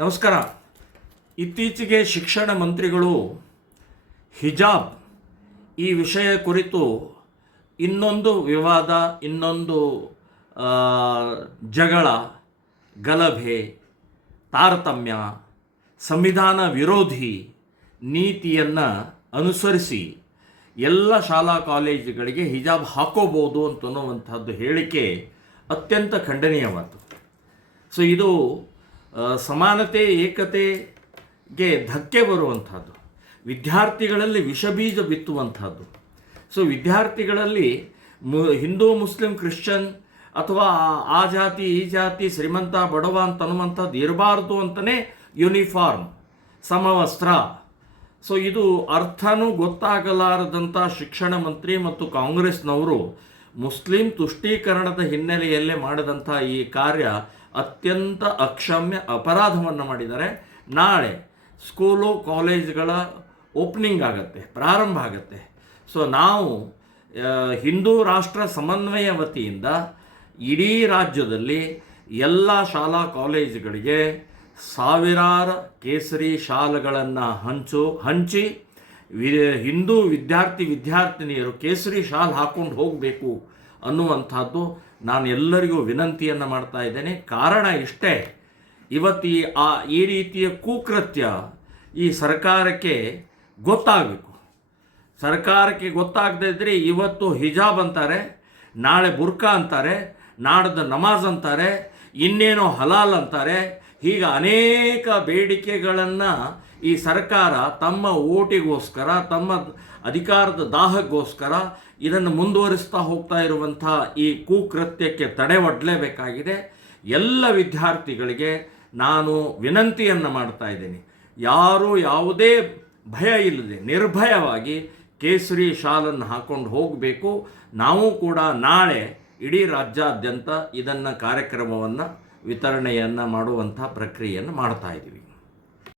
ನಮಸ್ಕಾರ. ಇತ್ತೀಚೆಗೆ ಶಿಕ್ಷಣ ಮಂತ್ರಿಗಳು ಹಿಜಾಬ್ ಈ ವಿಷಯ ಕುರಿತು ಇನ್ನೊಂದು ವಿವಾದ, ಇನ್ನೊಂದು ಜಗಳ, ಗಲಭೆ, ತಾರತಮ್ಯ, ಸಂವಿಧಾನ ವಿರೋಧಿ ನೀತಿಯನ್ನು ಅನುಸರಿಸಿ ಎಲ್ಲ ಶಾಲಾ ಕಾಲೇಜುಗಳಿಗೆ ಹಿಜಾಬ್ ಹಾಕೋಬೋದು ಅಂತನ್ನುವಂಥದ್ದು ಹೇಳಿಕೆ ಅತ್ಯಂತ ಖಂಡನೀಯವಾದ್ದು. ಸೊ ಇದು ಸಮಾನತೆ, ಏಕತೆಗೆ ಧಕ್ಕೆ ಬರುವಂಥದ್ದು, ವಿದ್ಯಾರ್ಥಿಗಳಲ್ಲಿ ವಿಷಬೀಜ ಬಿತ್ತುವಂಥದ್ದು. ಸೊ ವಿದ್ಯಾರ್ಥಿಗಳಲ್ಲಿ ಹಿಂದೂ, ಮುಸ್ಲಿಂ, ಕ್ರಿಶ್ಚಿಯನ್ ಅಥವಾ ಆ ಜಾತಿ ಈ ಜಾತಿ, ಶ್ರೀಮಂತ ಬಡವ ಅಂತನ್ನುವಂಥದ್ದು ಇರಬಾರ್ದು ಅಂತಲೇ ಯೂನಿಫಾರ್ಮ್, ಸಮವಸ್ತ್ರ. ಸೊ ಇದು ಅರ್ಥನೂ ಗೊತ್ತಾಗಲಾರದಂಥ ಶಿಕ್ಷಣ ಮಂತ್ರಿ ಮತ್ತು ಕಾಂಗ್ರೆಸ್ನವರು ಮುಸ್ಲಿಂ ತುಷ್ಟೀಕರಣದ ಹಿನ್ನೆಲೆಯಲ್ಲೇ ಮಾಡಿದಂಥ ಈ ಕಾರ್ಯ ಅತ್ಯಂತ ಅಕ್ಷಮ್ಯ ಅಪರಾಧವನ್ನು ಮಾಡಿದ್ದಾರೆ. ನಾಳೆ ಸ್ಕೂಲು ಕಾಲೇಜುಗಳ ಓಪನಿಂಗ್ ಆಗುತ್ತೆ, ಪ್ರಾರಂಭ ಆಗುತ್ತೆ. ಸೊ ನಾವು ಹಿಂದೂ ರಾಷ್ಟ್ರ ಸಮನ್ವಯ ವತಿಯಿಂದ ಇಡೀ ರಾಜ್ಯದಲ್ಲಿ ಎಲ್ಲ ಶಾಲಾ ಕಾಲೇಜುಗಳಿಗೆ ಸಾವಿರಾರು ಕೇಸರಿ ಶಾಲ್ಗಳನ್ನು ಹಂಚಿ ಹಿಂದೂ ವಿದ್ಯಾರ್ಥಿನಿಯರು ಕೇಸರಿ ಶಾಲ್ ಹಾಕ್ಕೊಂಡು ಹೋಗಬೇಕು ಅನ್ನುವಂಥದ್ದು ನಾನು ಎಲ್ಲರಿಗೂ ವಿನಂತಿಯನ್ನು ಮಾಡ್ತಾ ಇದ್ದೇನೆ. ಕಾರಣ ಇಷ್ಟೇ, ಇವತ್ತು ಈ ರೀತಿಯ ಕುಕೃತ್ಯ ಈ ಸರ್ಕಾರಕ್ಕೆ ಗೊತ್ತಾಗಬೇಕು. ಸರ್ಕಾರಕ್ಕೆ ಗೊತ್ತಾಗದೇ ಇದ್ದರೆ ಇವತ್ತು ಹಿಜಾಬ್ ಅಂತಾರೆ, ನಾಳೆ ಬುರ್ಕಾ ಅಂತಾರೆ, ನಾಡ್ದು ನಮಾಜ್ ಅಂತಾರೆ, ಇನ್ನೇನೋ ಹಲಾಲ್ ಅಂತಾರೆ. ಹೀಗೆ ಅನೇಕ ಬೇಡಿಕೆಗಳನ್ನು ಈ ಸರ್ಕಾರ ತಮ್ಮ ಓಟಿಗೋಸ್ಕರ, ತಮ್ಮ ಅಧಿಕಾರದ ದಾಹಕ್ಕೋಸ್ಕರ ಇದನ್ನು ಮುಂದುವರಿಸ್ತಾ ಹೋಗ್ತಾ ಇರುವಂಥ ಈ ಕುಕೃತ್ಯಕ್ಕೆ ತಡೆ ಒಡ್ಡಲೇಬೇಕಾಗಿದೆ. ಎಲ್ಲ ವಿದ್ಯಾರ್ಥಿಗಳಿಗೆ ನಾನು ವಿನಂತಿಯನ್ನು ಮಾಡ್ತಾ ಇದ್ದೀನಿ, ಯಾರೂ ಯಾವುದೇ ಭಯ ಇಲ್ಲದೆ ನಿರ್ಭಯವಾಗಿ ಕೇಸರಿ ಶಾಲನ್ನು ಹಾಕ್ಕೊಂಡು ಹೋಗಬೇಕು. ನಾವು ಕೂಡ ನಾಳೆ ಇಡೀ ರಾಜ್ಯಾದ್ಯಂತ ಇದನ್ನು ಕಾರ್ಯಕ್ರಮವನ್ನು ವಿತರಣೆಯನ್ನು ಮಾಡುವಂಥ ಪ್ರಕ್ರಿಯೆಯನ್ನು ಮಾಡ್ತಾ ಇದ್ದೀವಿ.